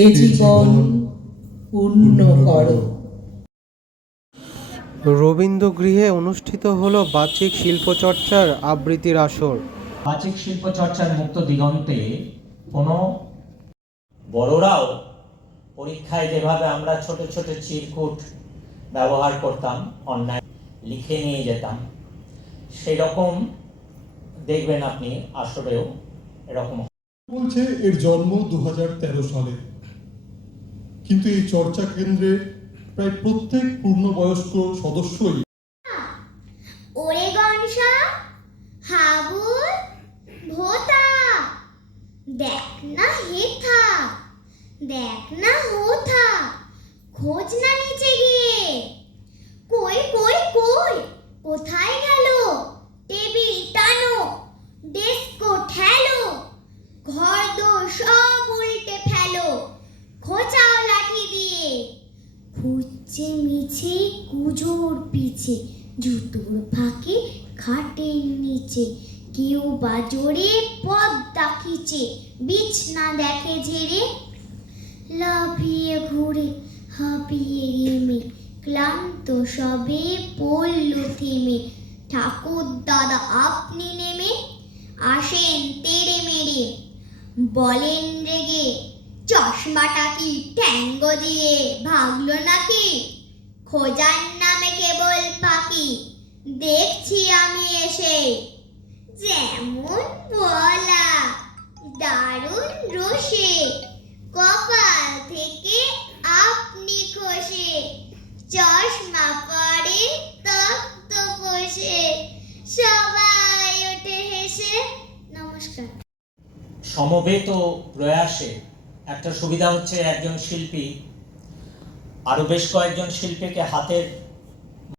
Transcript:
এ জীবন পূর্ণ করো। রবীন্দ্র গৃহে অনুষ্ঠিত হলো বাচিক শিল্পচর্চার আবৃত্তির আসর। বাচিক শিল্প চর্চার মুক্ত দিগন্তে কোনো বড়রাও পরীক্ষায় যেভাবে আমরা ছোট ছোট চিরকুট ব্যবহার করতাম অন্যায় লিখে নিয়ে যেতাম সেরকম দেখবেন আপনি আসরেও এরকম। বলছে এর জন্ম দু হাজার তেরো সালে। কিন্তু এই চর্চা কেন্দ্রে প্রায় প্রত্যেক পূর্ণবয়স্ক সদস্যই। ওরে গনসা হাবুল, ভোতা। দেখ না হেথা, দেখ না হোথা খোঁজ খুঁজছে মিছে, কুজোর পিছে। জুতোর ফাঁকে, খাটের নিচে। কেউ বা জোরে পদ্মা খিচে বিছনা দেখে ঝেড়ে। লাফিয়ে ঘুরে, হাঁপিয়ে গেমে ক্লান্ত সবে পড়ল থেমে, ঠাকুর দাদা, আপনি নেমে আসেন তেড়ে মেরে। বলেন রেগে চশমাটা কি ট্যাঙ্গো দিয়ে ভাগলো নাকি? খোঁজার নামে কেবল পাখি, দেখছি আমি এসে। যেমন বলা, দারুণ রসে, কপাল থেকে আপনি খসে। চশমা পরে তক্ত কষে সবাই ওঠে হেসে। নমস্কার। সমবেত প্রয়াসে একটা সুবিধা হচ্ছে একজন শিল্পী আরও বেশ কয়েকজন শিল্পীকে হাতের